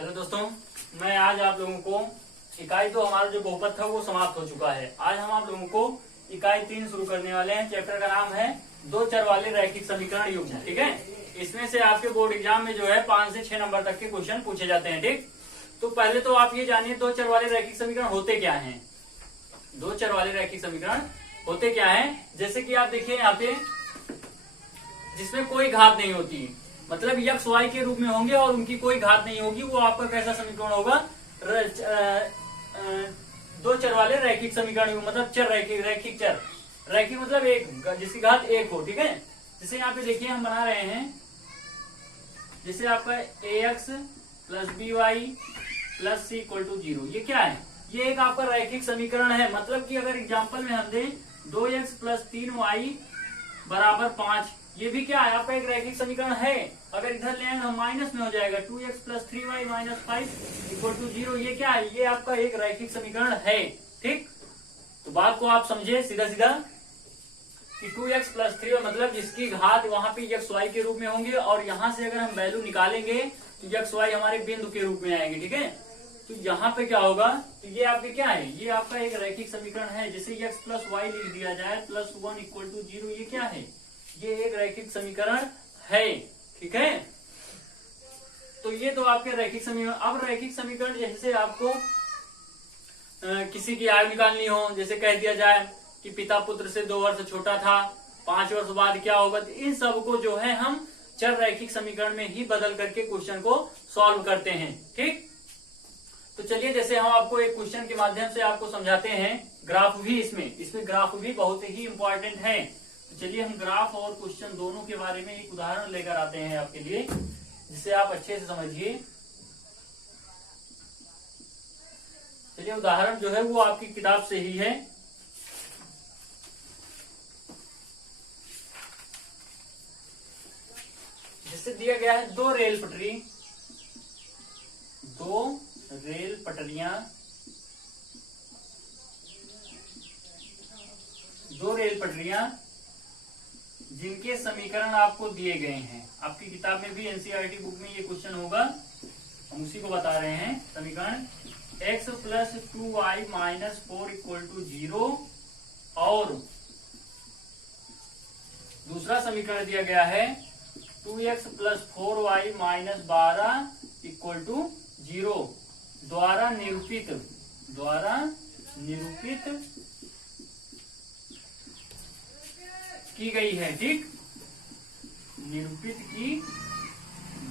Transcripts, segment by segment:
Hello दोस्तों, मैं आज आप लोगों को इकाई 2 हमारा जो बहुपद था वो समाप्त हो चुका है। आज हम आप लोगों को इकाई 3 शुरू करने वाले हैं। चैप्टर का नाम है दो चर वाले रैखिक समीकरण युग्म। ठीक है, इसमें से आपके बोर्ड एग्जाम में जो है 5 से 6 नंबर तक के क्वेश्चन पूछे जाते हैं। ठीक, तो पहले तो आप ये जानिए दो चर वाले रैखिक समीकरण होते क्या है। दो चर वाले रैखिक समीकरण होते क्या है, जैसे कि आप देखिए यहाँ पे जिसमें कोई घात नहीं होती, मतलब यक्स वाई के रूप में होंगे और उनकी कोई घात नहीं होगी, वो आपका कैसा समीकरण होगा? दो चर वाले रैखिक समीकरण, मतलब चर रैखिक चर, रैखिक मतलब एक जिसकी घात एक हो। ठीक है, जैसे यहाँ पे देखिए हम बना रहे हैं, जैसे आपका ax plus b y plus c equal to 0, ये क्या है? ये एक आपका रैखिक समीकरण है। मतलब कि अगर एग्जाम्पल में हम दें 2x प्लस 3y बराबर 5, ये भी क्या है? आपका एक रैखिक समीकरण है। अगर इधर ले हम माइनस में हो जाएगा 2x plus 3y minus 5 equal to 0, ये क्या है? ये आपका एक रैखिक समीकरण है। ठीक, तो बात को आप समझे सीधा सीधा कि 2x प्लस 3y मतलब जिसकी घात वहां पे x y के रूप में होंगे, और यहां से अगर हम वैल्यू निकालेंगे तो x y हमारे बिंदु के रूप में आएंगे। ठीक है, तो यहाँ पे क्या होगा? तो ये आपके क्या है? ये आपका एक रैखिक समीकरण है। जैसे x प्लस वाई लिख दिया जाए प्लस 1 इक्वल टू 0, ये क्या है? ये एक रैखिक समीकरण है। ठीक है, तो ये तो आपके रैखिक समीकरण। अब रैखिक समीकरण जैसे आपको किसी की आयु निकालनी हो, जैसे कह दिया जाए कि पिता पुत्र से 2 वर्ष छोटा था, 5 वर्ष बाद क्या होगा, तो इन सब को जो है हम चर रैखिक समीकरण में ही बदल करके क्वेश्चन को सॉल्व करते हैं। ठीक, तो चलिए जैसे हम आपको एक क्वेश्चन के माध्यम से आपको समझाते हैं। ग्राफ भी इसमें ग्राफ भी बहुत ही इंपॉर्टेंट है। तो चलिए हम ग्राफ और क्वेश्चन दोनों के बारे में एक उदाहरण लेकर आते हैं आपके लिए, जिसे आप अच्छे से समझिए। चलिए उदाहरण जो है वो आपकी किताब से ही है। जिससे दिया गया है दो रेल पटरियां जिनके समीकरण आपको दिए गए हैं। आपकी किताब में भी एनसीईआरटी बुक में ये क्वेश्चन होगा, हम उसी को बता रहे हैं। समीकरण x plus 2y minus 4 equal to 0 और दूसरा समीकरण दिया गया है 2x plus 4y minus 12 equal to 0 द्वारा निरूपित की गई है। ठीक, निरूपित की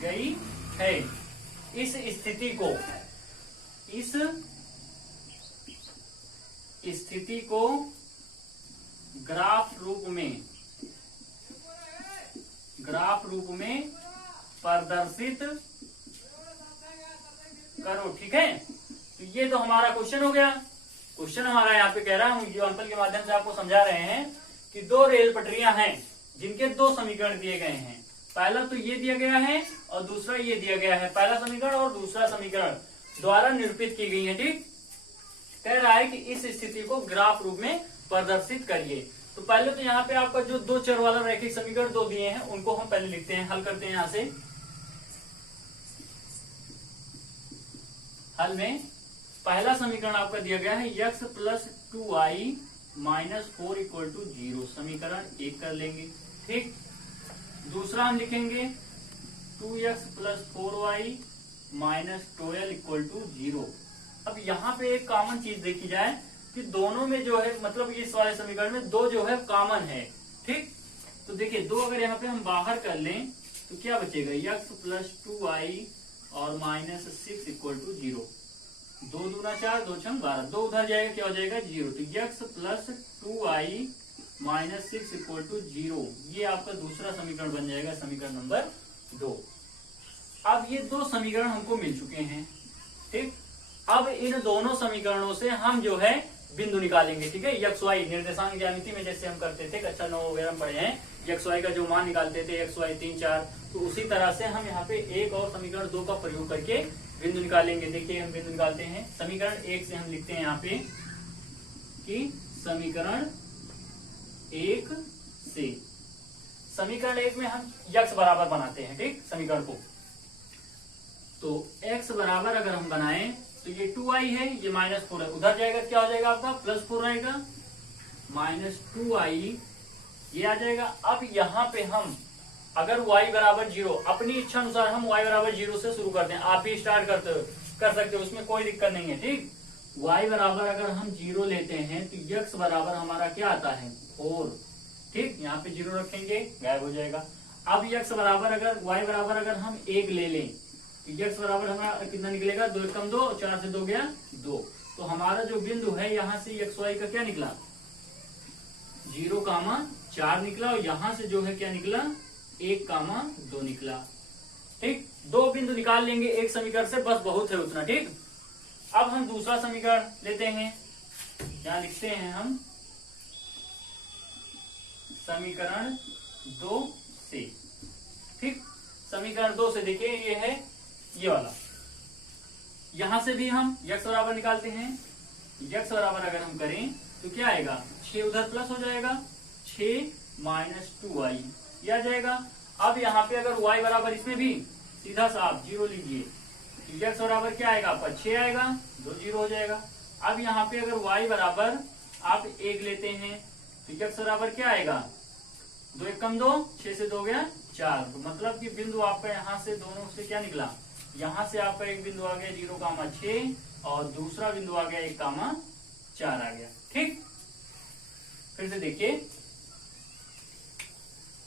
गई है। इस स्थिति को ग्राफ रूप में प्रदर्शित करो। ठीक है, तो ये तो हमारा क्वेश्चन हो गया। क्वेश्चन हमारा यहाँ पे कह रहा है, हम एग्जाम्पल के माध्यम से आपको समझा रहे हैं कि दो रेल पटरियां हैं जिनके दो समीकरण दिए गए हैं। पहला तो ये दिया गया है और दूसरा ये दिया गया है। पहला समीकरण और दूसरा समीकरण द्वारा निरूपित की गई है। ठीक, कह रहा है कि इस स्थिति को ग्राफ रूप में प्रदर्शित करिए। तो पहले तो यहाँ पे आपका जो दो चर वाला रैखिक समीकरण दो दिए हैं उनको हम पहले लिखते हैं, हल करते हैं। यहाँ से हल में पहला समीकरण आपका दिया गया है x plus 2y minus 4 equal to 0, समीकरण 1 कर लेंगे। ठीक, दूसरा हम लिखेंगे 2x plus 4y minus 12 equal to 0। अब यहाँ पे एक कॉमन चीज देखी जाए कि दोनों में जो है, मतलब इस वाले समीकरण में दो जो है कॉमन है। ठीक, तो देखिए दो अगर यहाँ पे हम बाहर कर लें तो क्या बचेगा? x प्लस 2y और माइनस 6 इक्वल टू 0। 2 दूना 4, 2 छंग 12, 2 उधर जाएगा, क्या हो जाएगा? 0। तो x plus 2y minus 6 equal to 0, ये आपका दूसरा समीकरण बन जाएगा, समीकरण नंबर 2। अब ये दो समीकरण हमको मिल चुके हैं। ठीक, अब इन दोनों समीकरणों से हम जो है बिंदु निकालेंगे। ठीक है, x y निर्देशांक ज्यामिति में जैसे हम करते थे, कक्षा 9 वगैरह में पढ़े हैं, x y का जो मान निकालते थे x y 3 4, तो उसी तरह से हम यहाँ पे एक और समीकरण 2 का प्रयोग करके बिंदु निकालेंगे। देखिए हम बिंदु निकालते हैं। समीकरण 1 से हम लिखते हैं यहाँ पे कि समीकरण 1 से समीकरण 1 में हम यक्स बराबर बनाते हैं। ठीक, समीकरण को तो x बराबर अगर हम बनाएं तो ये 2i है, ये -4 है, उधर जाएगा क्या हो जाएगा आपका +4 रहेगा, -2i ये आ जाएगा। अब यहाँ पे हम अगर y बराबर 0, अपनी इच्छा अनुसार हम y बराबर 0 से शुरू करते हैं, आप भी स्टार्ट कर सकते हो, उसमें कोई दिक्कत नहीं है। ठीक, y बराबर अगर हम 0 लेते हैं तो x बराबर हमारा क्या आता है 4। ठीक, यहाँ पे 0 रखेंगे, गायब हो जाएगा। अब x बराबर अगर y बराबर अगर हम 1 ले लें तो x बराबर हमारा कितना निकलेगा, 2 एकम 2, 4 से 2 गया 2। तो हमारा जो बिंदु है यहाँ से x y का क्या निकला 0,4 निकला, और यहाँ से जो है क्या निकला 1,2 निकला। ठीक, दो बिंदु निकाल लेंगे एक समीकरण से, बस बहुत है उतना। ठीक, अब हम दूसरा समीकरण लेते हैं, यहाँ लिखते हैं हम समीकरण 2 से। ठीक, समीकरण 2 से देखिए ये है ये वाला, यहां से भी हम x बराबर निकालते हैं। x बराबर अगर हम करें तो क्या आएगा 6 उधर प्लस हो जाएगा, 6 - 2i ये आ जाएगा। अब यहाँ पे अगर y बराबर इसमें भी सीधा सा आप 0 लीजिए तो x बराबर क्या आएगा आपका 6 आएगा, 2 0 हो जाएगा। अब यहाँ पे अगर y बराबर आप 1 लेते हैं तो x बराबर क्या आएगा 2 एकम 2, 6 से 2 गया 4। तो मतलब कि बिंदु आपका यहाँ से दोनों से क्या निकला, यहाँ से आपका एक बिंदु आ गया 0,6 और दूसरा बिंदु आ गया 1,4 आ गया। ठीक, फिर से देखिए,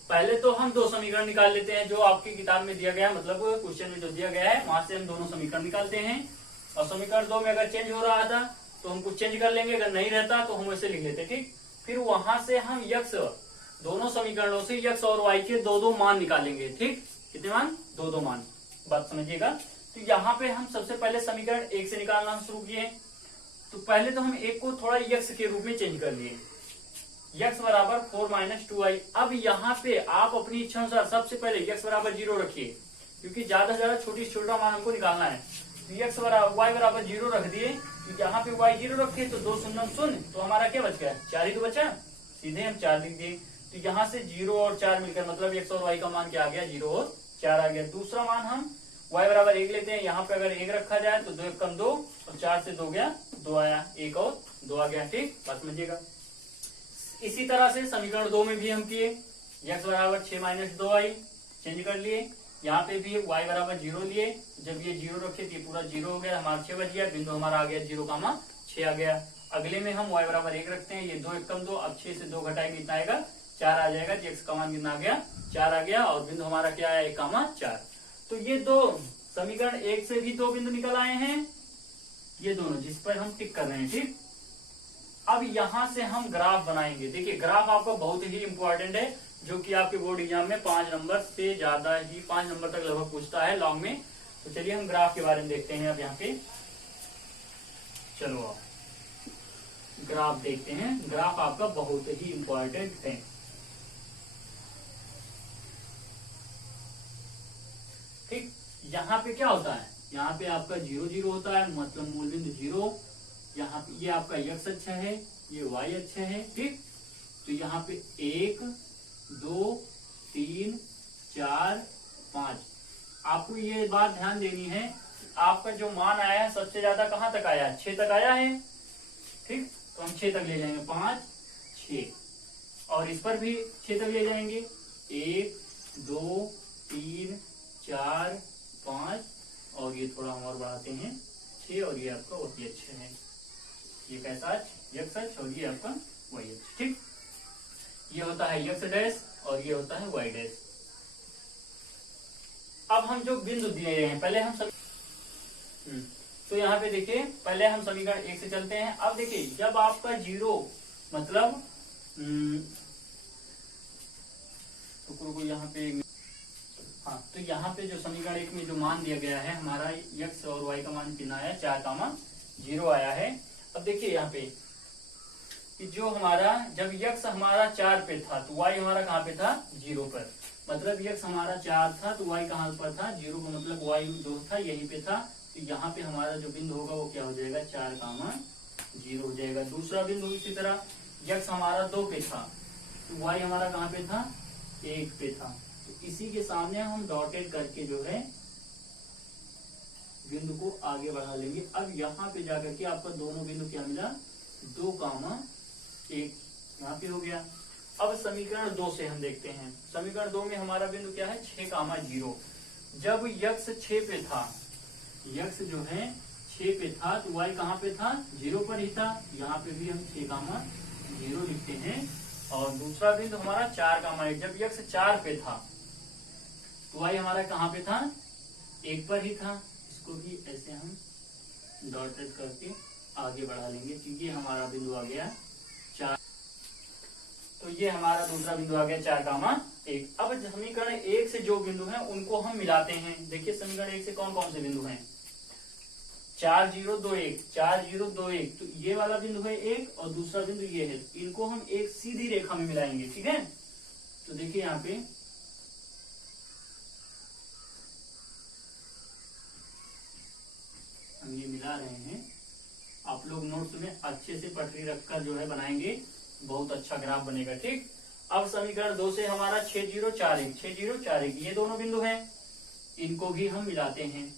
पहले तो हम दो समीकरण निकाल लेते हैं जो आपकी किताब में दिया गया है, मतलब क्वेश्चन में जो दिया गया है वहां से हम दोनों समीकरण निकालते हैं। और समीकरण 2 में अगर चेंज हो रहा था तो हम कुछ चेंज कर लेंगे, अगर नहीं रहता तो हम वैसे लिख लेते। ठीक, फिर वहां से हम x, दोनों समीकरणों से x और y के 2-2 मान निकालेंगे। ठीक, कितने मान 2-2 मान, बात समझिएगा। तो यहाँ पे हम सबसे पहले समीकरण 1 से निकालना शुरू किए, तो पहले तो हम 1 को थोड़ा x के रूप में चेंज कर लिए, x बराबर 4 - 2i। अब यहाँ पे आप अपनी इच्छा अनुसार सबसे पहले x बराबर 0 रखिए, क्योंकि ज्यादा से ज्यादा छोटी से छोटा मान हमको निकालना है। तो y बराबर 0 रख दिए, तो यहाँ पे y 0 रखे तो 2 शून्य शून्य, तो हमारा क्या बच गया 4 ही तो बचा, सीधे हम 4 लिख दिए। तो यहाँ से 0 और 4 मिलकर मतलब x और y का मान क्या आ गया 0 और 4 आ गया। दूसरा मान हम y बराबर 1 लेते हैं, यहाँ पे अगर 1 रखा जाए तो 2 एकम 2 और 4 से 2 गया 2 आया, 1 और 2 आ गया। ठीक, बात समझिएगा। इसी तरह से समीकरण 2 में भी हम किए, x बराबर 6 - 2i चेंज कर लिए, यहाँ पे भी y बराबर 0 लिए, जब ये 0 रखे तो ये पूरा 0 हो गया, हमारा 6 बच गया, बिंदु हमारा आ गया 0,6 आ गया। अगले में हम y बराबर 1 रखते हैं, ये 2 एकम 2, अब 6 से 2 घटाएंगे कितना आएगा 4 आ जाएगा, x का मान कितना आ गया 4 आ गया, और बिंदु हमारा क्या है 1,4। तो ये दो समीकरण 1 से भी 2 बिंदु निकल आए हैं, ये दोनों जिस पर हम टिक कर रहे हैं। ठीक, अब यहां से हम ग्राफ बनाएंगे। देखिए ग्राफ आपका बहुत ही इंपॉर्टेंट है, जो कि आपके बोर्ड एग्जाम में 5 नंबर से ज्यादा ही 5 नंबर तक लगभग पूछता है लॉन्ग में। तो चलिए हम ग्राफ के बारे में देखते हैं। अब यहाँ पे चलो आप ग्राफ देखते हैं, ग्राफ आपका बहुत ही इंपॉर्टेंट है। ठीक, यहाँ पे क्या होता है, यहाँ पे आपका 0 0 होता है, मतलब मूल बिंदु 0। यहाँ पे ये आपका x अच्छा है, ये y अच्छा है। ठीक, तो यहाँ पे 1 2 3 4 5, आपको ये बात ध्यान देनी है, आपका जो मान आया है सबसे ज्यादा कहाँ तक आया है 6 तक आया है। ठीक, तो हम 6 तक ले जाएंगे, 5 6, और इस पर भी 6 तक ले जाएंगे, 1 2 3 4 5, और ये थोड़ा हम और बढ़ाते हैं 6, और ये आपका y अच्छा है, ये कैसा x अक्ष और ये आपका y अक्ष। ठीक, ये होता है x डैश और ये होता है y डैश। अब हम जो बिंदु दिए हैं पहले हम तो यहाँ पे देखिए पहले हम समीकरण 1 से चलते हैं। अब देखिए जब आपका 0 मतलब रुको यहाँ पे, हाँ, तो यहाँ पे जो समीकरण 1 में जो मान दिया गया है हमारा x और y का मान कितना आया 4,0 आया है। अब देखिए यहाँ पे कि जो हमारा जब x हमारा 4 पे था तो y हमारा कहाँ पे था 0 पर, मतलब x हमारा 4 था तो y कहाँ पर था 0 का मतलब y जो था यहीं पे था। तो यहाँ पे हमारा जो बिंदु होगा वो क्या हो जाएगा 4,0 हो जाएगा। दूसरा बिंदु इसी तरह x हमारा 2 पे था तो y हमारा कहाँ पे था 1 पे था, तो इसी के सामने हम डॉटेड करके जो है बिंदु को आगे बढ़ा लेंगे। अब यहाँ पे जाकर के आपका दोनों बिंदु क्या मिला, 2,1 यहाँ पे हो गया। अब समीकरण 2 से हम देखते हैं। समीकरण 2 में हमारा बिंदु क्या है, 6,0। जब यक्स 6 पे था, यक्स जो है 6 पे था, तो वाई कहाँ पे था, 0 पर ही था। यहाँ पे भी हम 6,0 लिखते हैं। और दूसरा बिंदु हमारा 4,1। जब यक्स 4 पे था तो वाई हमारा कहाँ पे था, 1 पर ही था। इसको भी ऐसे हम डॉट करके आगे बढ़ा लेंगे, क्योंकि हमारा बिंदु आ गया 4। तो ये हमारा दूसरा बिंदु आ गया 4,1। अब समीकरण 1 से जो बिंदु हैं उनको हम मिलाते हैं। देखिए समीकरण 1 से कौन कौन से बिंदु हैं, 4, 0, 2, 1, 4, 0, 2, 1। तो ये वाला बिंदु है 1 और दूसरा बिंदु ये है। इनको हम एक सीधी रेखा में मिलाएंगे, ठीक है। तो देखिए यहाँ पे हम ये मिला रहे हैं। आप लोग नोट्स में अच्छे से पटरी रखकर जो है बनाएंगे, बहुत अच्छा ग्राफ बनेगा, ठीक। अब समीकरण 2 से हमारा 6041, 6041 ये दोनों बिंदु हैं, इनको भी हम मिलाते हैं।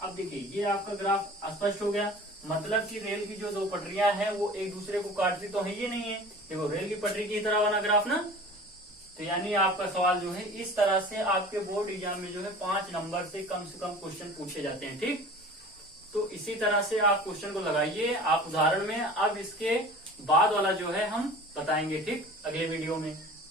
अब देखिए ये आपका ग्राफ स्पष्ट हो गया। मतलब कि रेल की जो दो पटरियां हैं वो एक दूसरे को काटती तो है, ये नहीं है। देखो रेल की पटरी की तरह बना ग्राफ ना। तो यानी आपका सवाल जो है इस तरह से आपके बोर्ड एग्जाम में जो है 5 नंबर से कम क्वेश्चन पूछे जाते हैं, ठीक। तो इसी तरह से आप क्वेश्चन को लगाइए आप उदाहरण में। अब इसके बाद वाला जो है हम बताएंगे, ठीक, अगले वीडियो में।